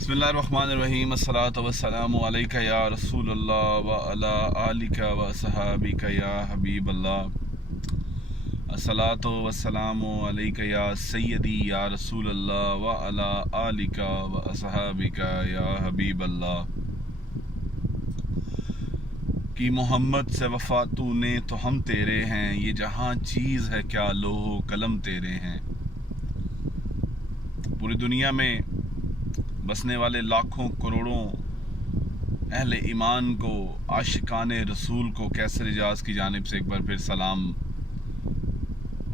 बिस्मिल्लाहिर्रहमानिर्रहीम अस्सलातु वस्सलामु अलैका या रसूल अल्लाह व अला आलिका व असहाबिका या हबीब अल्लाह। अस्सलातु वस्सलामु अलैका या सय्यदी या रसूल अल्लाह व अला आलिका व असहाबिका या हबीब अल्लाह। कि मोहम्मद से वफा तूने तो हम तेरे हैं, ये जहाँ चीज़ है क्या लोहो कलम तेरे हैं। पूरी दुनिया में बसने वाले लाखों करोड़ों अहले ईमान को, आशिकान रसूल को कैसर इजाज़ की जानिब से एक बार फिर सलाम।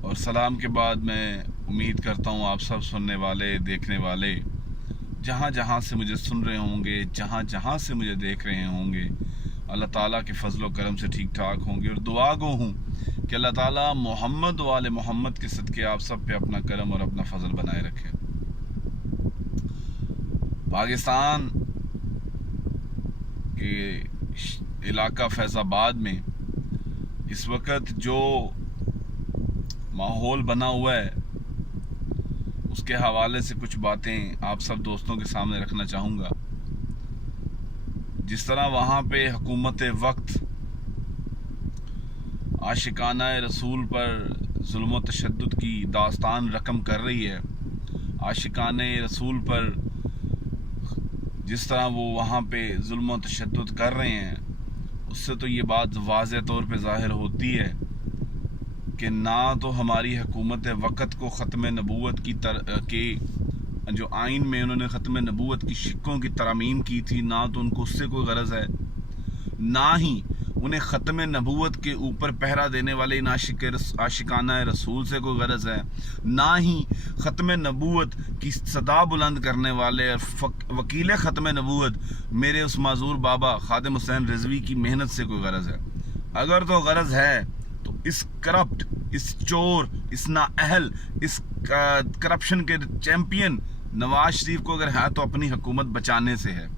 और सलाम के बाद मैं उम्मीद करता हूँ आप सब सुनने वाले, देखने वाले, जहाँ जहाँ से मुझे सुन रहे होंगे, जहाँ जहाँ से मुझे देख रहे होंगे, अल्लाह ताला के फजल करम से ठीक ठाक होंगे। और दुआ गो हूँ कि अल्लाह ताला मोहम्मद वाले मोहम्मद के सदके आप सब पे अपना करम और अपना फजल बनाए रखे। पाकिस्तान के इलाका फैज़ाबाद में इस वक्त जो माहौल बना हुआ है उसके हवाले से कुछ बातें आप सब दोस्तों के सामने रखना चाहूँगा। जिस तरह वहाँ पे हुकूमत वक्त आशिकाना रसूल पर जुल्म व तशद्दुद की दास्तान रकम कर रही है, आशिकान रसूल पर जिस तरह वो वहाँ पे जुल्म व तशद्दुद कर रहे हैं, उससे तो ये बात वाज़ेह तौर पे ज़ाहिर होती है कि ना तो हमारी हुकूमत वक़्त को ख़त्म नबूवत के जो आइन में उन्होंने ख़त्म नबूवत की शिक्कों की तरमीम की थी, ना तो उनको उससे कोई गरज है, ना ही उन्हें ख़त्म नबूवत के ऊपर पहरा देने वाले इन आशिकाना रसूल से कोई गरज है, ना ही ख़त्म नबूवत की सदा बुलंद करने वाले वकील ख़त्म नबूवत मेरे उस माजूर बाबा खादिम हुसैन रिजवी की मेहनत से कोई गरज है। अगर तो गरज है तो इस करप्ट, इस चोर, इस नाअहल, इस करप्शन के चैम्पियन नवाज शरीफ को अगर है तो अपनी हुकूमत बचाने से है।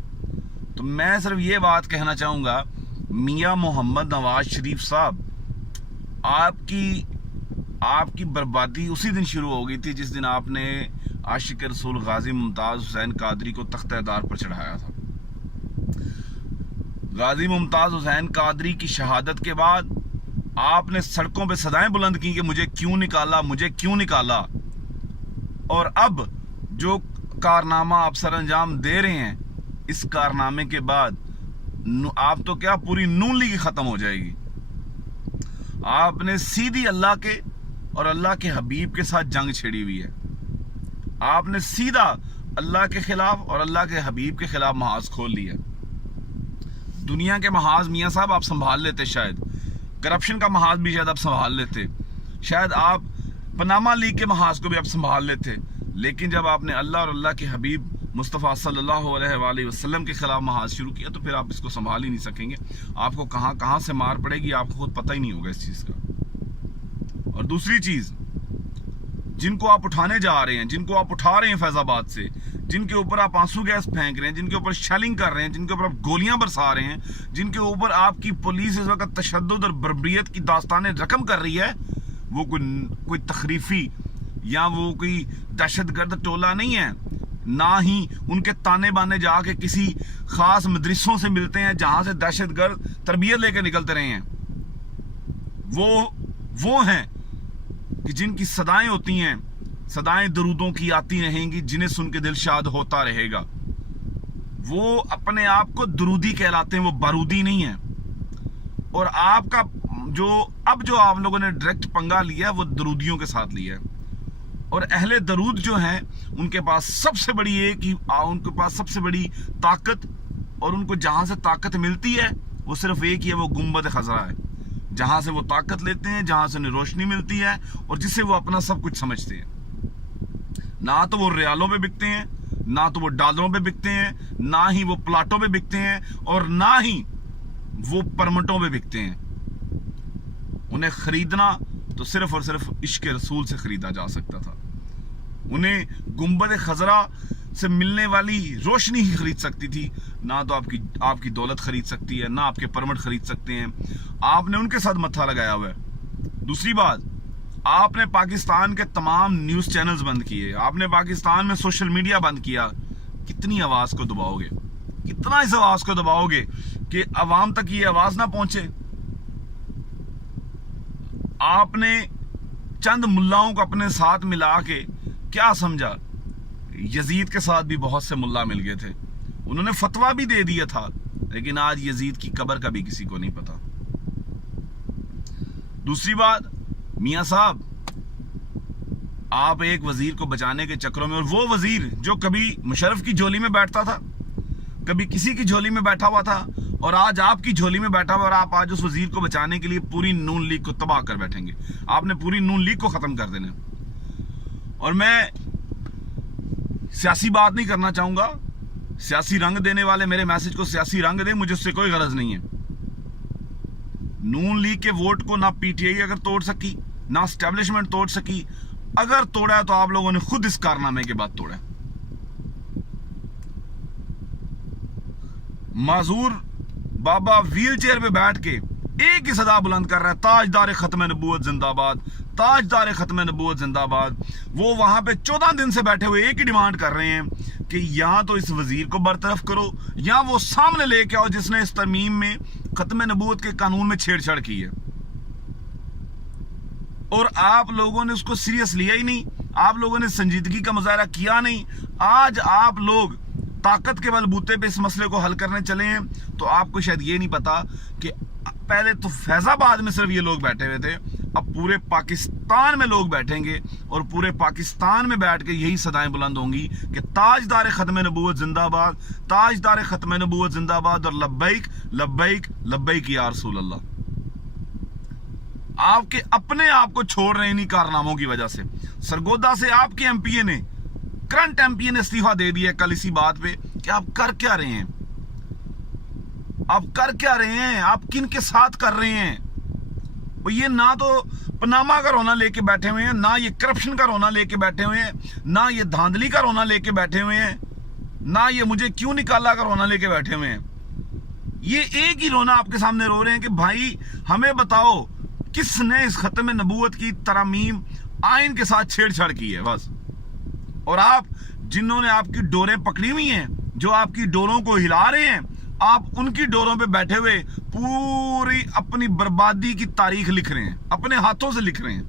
तो मैं सिर्फ ये बात कहना चाहूँगा, मियाँ मोहम्मद नवाज शरीफ साहब, आपकी बर्बादी उसी दिन शुरू हो गई थी जिस दिन आपने आशिक रसूल गाजी मुमताज़ हुसैन कादरी को तख्त-ए-दार पर चढ़ाया था। गाजी मुमताज़ हुसैन कादरी की शहादत के बाद आपने सड़कों पे सदाएं बुलंद की कि मुझे क्यों निकाला, मुझे क्यों निकाला। और अब जो कारनामा आप सर अंजाम दे रहे हैं, इस कारनामे के बाद आप तो क्या पूरी नून लीग खत्म हो जाएगी। आपने सीधी अल्लाह के और अल्लाह के हबीब के साथ जंग छेड़ी हुई है। आपने सीधा अल्लाह के खिलाफ और अल्लाह के हबीब के खिलाफ महाज खोल लिया। दुनिया के महाज मियाँ साहब आप संभाल लेते, शायद करप्शन का महाज भी शायद आप संभाल लेते, शायद आप पनामा लीग के महाज को भी आप संभाल लेते, लेकिन जब आपने अल्लाह और अल्लाह के हबीब मुस्तफ़ा सल्लल्लाहु अलैहि वसल्लम के खिलाफ महाज शुरू किया तो फिर आप इसको संभाल ही नहीं सकेंगे। आपको कहाँ कहाँ से मार पड़ेगी आपको खुद पता ही नहीं होगा इस चीज़ का। और दूसरी चीज़, जिनको आप उठाने जा रहे हैं, जिनको आप उठा रहे हैं फैज़ाबाद से, जिनके ऊपर आप आंसू गैस फेंक रहे हैं, जिनके ऊपर शेलिंग कर रहे हैं, जिनके ऊपर आप गोलियां बरसा रहे हैं, जिनके ऊपर आपकी पुलिस इस वक्त तशद्दुद और बर्बरियत की दास्तानें रकम कर रही है, वो कोई तखरीफी या वो कोई दहशतगर्द टोला नहीं है, ना ही उनके ताने बाने जाके किसी खास मदरसों से मिलते हैं जहां से दहशतगर्द तरबियत लेकर निकलते रहे हैं। वो हैं कि जिनकी सदाएं होती हैं, सदाएं दरूदों की आती रहेंगी, जिन्हें सुन के दिल शाद होता रहेगा। वो अपने आप को दरूदी कहलाते हैं, वो बारूदी नहीं है। और आपका जो आप लोगों ने डायरेक्ट पंगा लिया है वो दरूदियों के साथ लिया है। और अहले दरूद जो हैं उनके पास सबसे बड़ी ताकत, और उनको जहां से ताकत मिलती है वो सिर्फ एक ही है, वो गुंबद खजरा है, जहां से वो ताकत लेते हैं, जहां से उन्हें रोशनी मिलती है और जिससे वो अपना सब कुछ समझते हैं। ना तो वो रियालों पे बिकते हैं, ना तो वो डॉलरों पे बिकते हैं, ना ही वो प्लाटों पे बिकते हैं, और ना ही वो परमिटों पे बिकते हैं। उन्हें खरीदना तो सिर्फ और सिर्फ इश्क रसूल से खरीदा जा सकता था। उन्हें गुंबद खजरा से मिलने वाली रोशनी ही खरीद सकती थी, ना तो आपकी दौलत खरीद सकती है, ना आपके परमिट खरीद सकते हैं। आपने उनके साथ मत्था लगाया हुआ है। दूसरी बात, आपने पाकिस्तान के तमाम न्यूज़ चैनल्स बंद किए, आपने पाकिस्तान में सोशल मीडिया बंद किया, कितनी आवाज को दबाओगे, कितना इस आवाज को दबाओगे कि अवाम तक ये आवाज ना पहुंचे। आपने चंद मुल्लाओं को अपने साथ मिला के क्या समझा? यजीद के साथ भी बहुत से मुल्ला मिल गए थे, उन्होंने फतवा भी दे दिया था, लेकिन आज यजीद की कब्र का भी किसी को नहीं पता। दूसरी बात, मियां साहब, आप एक वजीर को बचाने के चक्रों में, और वो वजीर जो कभी मुशर्रफ की झोली में बैठता था, कभी किसी की झोली में बैठा हुआ था, और आज आपकी झोली में बैठा हुआ, और आप आज उस वजीर को बचाने के लिए पूरी नून लीग को तबाह कर बैठेंगे। आपने पूरी नून लीग को खत्म कर देना। और मैं सियासी बात नहीं करना चाहूंगा, सियासी रंग देने वाले मेरे मैसेज को सियासी रंग दे, मुझे उससे कोई गरज नहीं है। नून लीग के वोट को ना पीटीआई अगर तोड़ सकी, ना एस्टेब्लिशमेंट तोड़ सकी, अगर तोड़ा है तो आप लोगों ने खुद इस कारनामे के बाद तोड़ा। माजूर बाबा व्हील चेयर पे बैठ के एक ही सदा बुलंद कर रहा है, ताजदार खत्म नबूवत जिंदाबाद, ताजदार खत्म नबूवत जिंदाबाद। वो वहां पे 14 दिन से बैठे हुए एक ही डिमांड कर रहे हैं कि या तो इस वजीर को बरतरफ करो, या वो सामने लेके आओ जिसने इस तरमीम में खत्म नबूवत के कानून में छेड़छाड़ की है। और आप लोगों ने उसको सीरियस लिया ही नहीं, आप लोगों ने संजीदगी का मुजाहरा किया नहीं। आज आप लोग ताकत के बलबूते पे इस मसले को हल करने चले हैं, तो आपको शायद ये नहीं पता कि पहले तो फैजाबाद में सिर्फ ये लोग बैठे हुए थे, अब पूरे पाकिस्तान में लोग बैठेंगे, और पूरे पाकिस्तान में बैठ के यही सदाएं बुलंद होंगी कि ताजदार खत्म नबूवत जिंदाबाद, ताजदार खत्म नबूवत जिंदाबाद, और लब्बैक लब्बैक लब्बैक या रसूल अल्लाह। आपके अपने आप को छोड़ रहे हैं इन्हीं कारनामों की वजह से। सरगोदा से आपके एमपीए ने, करंट एमपीए ने इस्तीफा दे दिया कल इसी बात पे कि आप कर क्या रहे हैं, आप कर क्या रहे हैं, आप किन के साथ कर रहे हैं। वो ये ना तो पनामा का रोना लेके बैठे हुए हैं, ना ये करप्शन का रोना लेके बैठे हुए हैं, ना ये धांधली का रोना लेके बैठे हुए हैं, ना ये मुझे क्यों निकाला का रोना लेके बैठे हुए हैं। ये एक ही रोना आपके सामने रो रहे हैं कि भाई हमें बताओ किसने इस खत्म नबूवत की तरमीम आइन के साथ छेड़छाड़ की है, बस। और आप जिन्होंने आपकी डोरें पकड़ी हुई हैं, जो आपकी डोरों को हिला रहे हैं, आप उनकी डोरों पे बैठे हुए पूरी अपनी बर्बादी की तारीख लिख रहे हैं, अपने हाथों से लिख रहे हैं।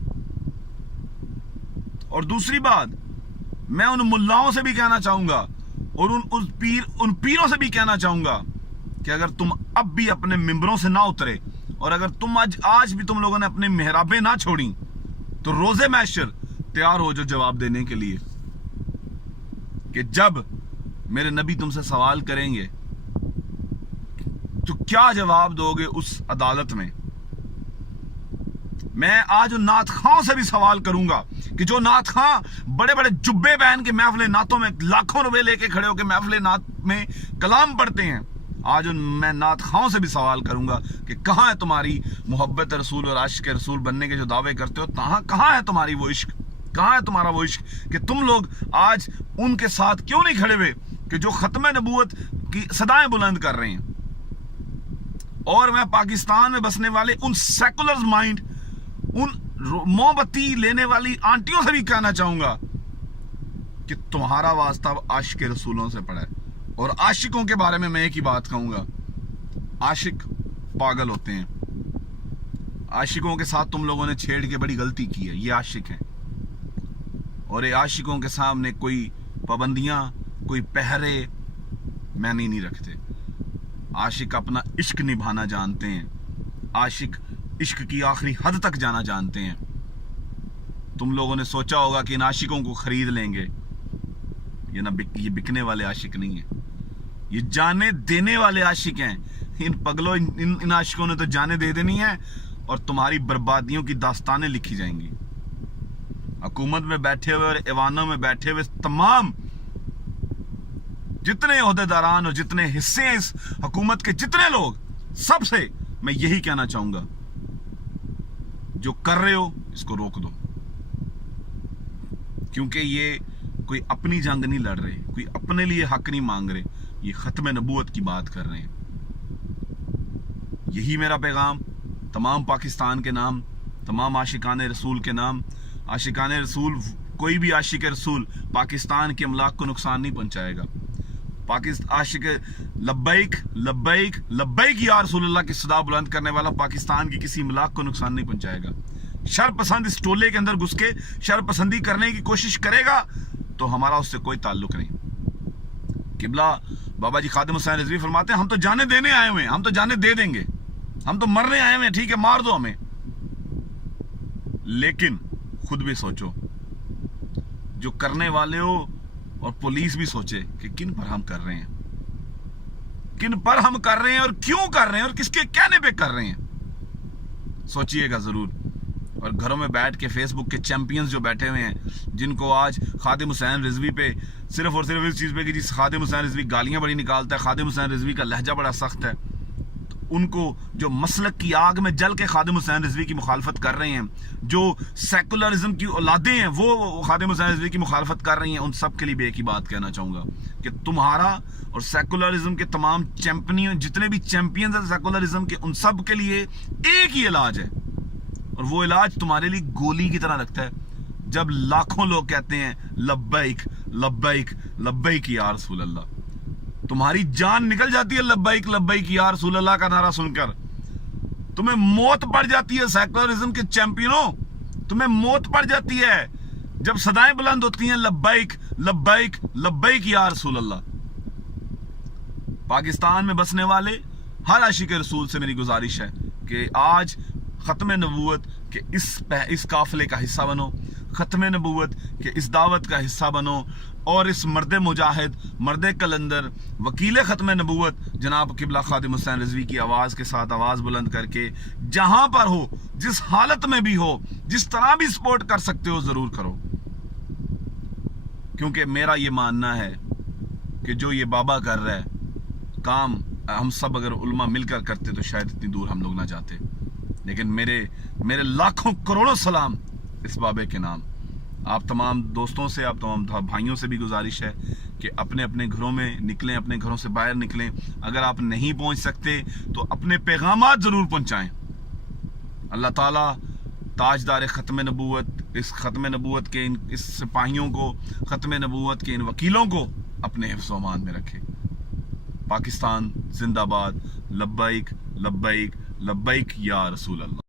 और दूसरी बात, मैं उन मुल्लाओं से भी कहना चाहूंगा, और उन पीरों से भी कहना चाहूंगा कि अगर तुम अब भी अपने मिंबरों से ना उतरे, और अगर तुम आज भी तुम लोगों ने अपने मेहराबें ना छोड़ी, तो रोजे मैशर तैयार हो जो जवाब देने के लिए, कि जब मेरे नबी तुमसे सवाल करेंगे तो क्या जवाब दोगे उस अदालत में। मैं आज उन नात खां से भी सवाल करूंगा कि जो नात खां बड़े बड़े जुब्बे पहन के महफिल नातों में लाखों रुपए लेके खड़े होकर महफिल नात में कलाम पढ़ते हैं, आज मैं नात खां से भी सवाल करूंगा कि कहां है तुम्हारी मोहब्बत रसूल और आशिक रसूल बनने के जो दावे करते हो, कहां है तुम्हारी वो इश्क, कहां है तुम्हारा वो इश्क कि तुम लोग आज उनके साथ क्यों नहीं खड़े हुए कि जो खत्म नबूवत की सदाएं बुलंद कर रहे हैं। और मैं पाकिस्तान में बसने वाले उन सेकुलर माइंड, उन मोमबत्ती लेने वाली आंटियों से भी कहना चाहूंगा कि तुम्हारा वास्ता आशिक रसूलों से पड़ा है। और आशिकों के बारे में मैं एक ही बात कहूंगा, आशिक पागल होते हैं। आशिकों के साथ तुम लोगों ने छेड़ के बड़ी गलती की है, ये आशिक हैं। और ये आशिकों के सामने कोई पाबंदियां, कोई पहरे मैंने नहीं रखते। आशिक अपना इश्क निभाना जानते हैं, आशिक इश्क की आखिरी हद तक जाना जानते हैं। तुम लोगों ने सोचा होगा कि इन आशिकों को खरीद लेंगे, ये बिकने वाले आशिक नहीं है, ये जाने देने वाले आशिक हैं। इन पगलों, इन आशिकों ने तो जाने दे देनी है, और तुम्हारी बर्बादियों की दास्तानें लिखी जाएंगी। हुकूमत में बैठे हुए और ऐवानों में बैठे हुए तमाम जितने ओहदेदारान और जितने हिस्से हैं इस हुकूमत के, जितने लोग, सबसे मैं यही कहना चाहूंगा, जो कर रहे हो इसको रोक दो। क्योंकि ये कोई अपनी जंग नहीं लड़ रहे, कोई अपने लिए हक नहीं मांग रहे, ये खत्म नबूवत की बात कर रहे हैं। यही मेरा पैगाम तमाम पाकिस्तान के नाम, तमाम आशिकान रसूल के नाम। आशिकान रसूल, कोई भी आशिक रसूल पाकिस्तान के अमलाक को नुकसान नहीं पहुंचाएगा। पाकिस्तान आशिक लब्बैक लब्बैक लब्बैक या रसूल अल्लाह की सदा बुलंद करने वाला पाकिस्तान की किसी इमलाक को नुकसान नहीं पहुंचाएगा। शर पसंद इस टोले के अंदर घुस के शर पसंदी करने की कोशिश करेगा तो हमारा उससे कोई ताल्लुक नहीं। किबला बाबा जी खादिम हुसैन रिजवी फरमाते हैं हम तो जाने देने आए हुए हैं, हम तो जाने दे देंगे, हम तो मरने आए हुए हैं, ठीक है मार दो हमें। लेकिन खुद भी सोचो, जो करने वाले हो और पुलिस भी सोचे कि किन पर हम कर रहे हैं, किन पर हम कर रहे हैं और क्यों कर रहे हैं और किसके कहने पे कर रहे हैं। सोचिएगा जरूर। और घरों में बैठ के फेसबुक के चैंपियंस जो बैठे हुए हैं, जिनको आज खादिम हुसैन रिजवी पे सिर्फ और सिर्फ इस चीज़ पे कि जी खादिम हुसैन रिजवी गालियां बड़ी निकालता है, खादिम हुसैन रिजवी का लहजा बड़ा सख्त है, तो उनको जो मसलक की आग में जल के खादिम हुसैन रिजवी की मुखालफत कर रहे हैं, जो सेकुलरिज्म की औलादें हैं वो खादिम हुसैन रिजवी की मुखालफत कर रही हैं, उन सब के लिए भी एक ही बात कहना चाहूँगा कि तुम्हारा और सेकुलरिज्म के तमाम चैंपियन, जितने भी चैंपियंस हैं सेकुलरिज्म के, उन सब के लिए एक ही इलाज है और वो इलाज तुम्हारे लिए गोली की तरह लगता है। जब लाखों लोग कहते हैं लब्बैक लब्बैक लब्बैक या रसूल अल्लाह, तुम्हारी जान निकल जाती है लब्बैक लब्बैक या रसूल अल्लाह का नारा सुनकर, तुम्हें मौत पड़ जाती है सेकुलरिज्म के चैंपियनों, तुम्हें मौत पड़ जाती है जब सदाएं बुलंद होती हैं लब्बैक लब्बैक लब्बैक या रसूल अल्लाह। पाकिस्तान में बसने वाले हर आशिक रसूल से मेरी गुजारिश है कि आज ख़त्म नबूवत के इस काफिले का हिस्सा बनो, ख़त्म नबूवत के इस दावत का हिस्सा बनो और इस मर्द मुजाहिद, मर्द कलंदर, वकील ख़त्म नबूवत जनाब किबला खादिम हुसैन रिजवी की आवाज़ के साथ आवाज़ बुलंद करके जहाँ पर हो, जिस हालत में भी हो, जिस तरह भी सपोर्ट कर सकते हो ज़रूर करो। क्योंकि मेरा ये मानना है कि जो ये बाबा कर रहा है काम, हम सब अगर उल्मा मिलकर करते तो शायद इतनी दूर हम लोग ना जाते। लेकिन मेरे लाखों करोड़ों सलाम इस बाबे के नाम। आप तमाम दोस्तों से, आप तमाम भाइयों से भी गुजारिश है कि अपने अपने घरों में निकलें, अपने घरों से बाहर निकलें। अगर आप नहीं पहुंच सकते तो अपने पैगामात ज़रूर पहुंचाएं। अल्लाह ताला ताजदार ख़त्म नबूवत, इस ख़त्म नबूवत के इस सिपाहियों को, ख़त्म नबूवत के इन वकीलों को अपने हिफ्ज़ व अमान में रखे। पाकिस्तान जिंदाबाद। लब्बैक लब्बैक लब्बैक या रसूल अल्लाह।